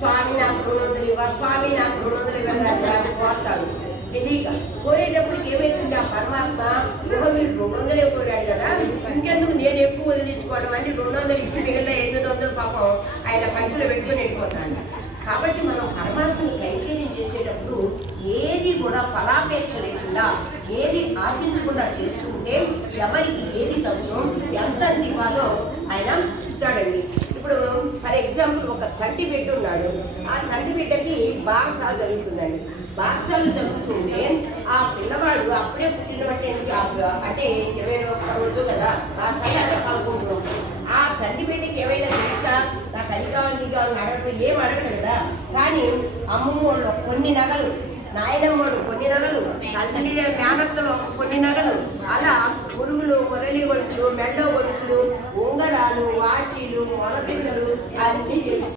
స్వామి నాకు రెండు ఇవ్వ. స్వామి నాకు రెండు ఇవ్వాలి అని కోరుతాడు తెలియక కోరేటప్పటికి ఏమైతుంది? ఆ పరమాత్మ గృహ మీరు రెండు వందలే కోరాడు కదా. ఇంకెందుకు నేను ఎక్కువ వదిలించుకోవడం? అని రెండు వందలు ఇచ్చి మిగిలిన ఎనిమిది వందలు పాపం ఆయన పంచులు పెట్టుకుని వెళ్ళిపోతాడు. కాబట్టి మనం పరమాత్మని కైకేర్యం చేసేటప్పుడు ఏది కూడా ఫలాపేక్ష లేకుండా ఏది ఆశించకుండా చేసుకుంటే ఎవరికి ఏది తగ్గునో ఎంత ఇవ్వాలో ఇప్పుడు ఫర్ ఎగ్జాంపుల్ ఒక చంటి బిడ్డ ఉన్నాడు. ఆ చంటి బిడ్డకి బారసాలు జరుగుతుందండి. బారసాలు జరుగుతుంటే ఆ పిల్లవాడు అప్పుడే పుట్టినటువంటి ఆ- అంటే ఇరవై ఒక్క రోజు కదా ఆ చంటి ఆ చంటి బిడ్డకి ఏమైనా తెలుసా? నాకు అది కావాలి ఇది కావాలి అడగడం ఏం అడగడు కదా. కానీ అమ్మమ్మ వాళ్ళు కొన్ని నగలు నాయనమ్మడు కొన్ని నగలు తల్లి మేనత్తలు కొన్ని నగలు గొలుసులు మెళ్ళో గొలుసులు ఉంగరాలు వాచీలు మొలపిల్లలు అన్ని తెలుసు.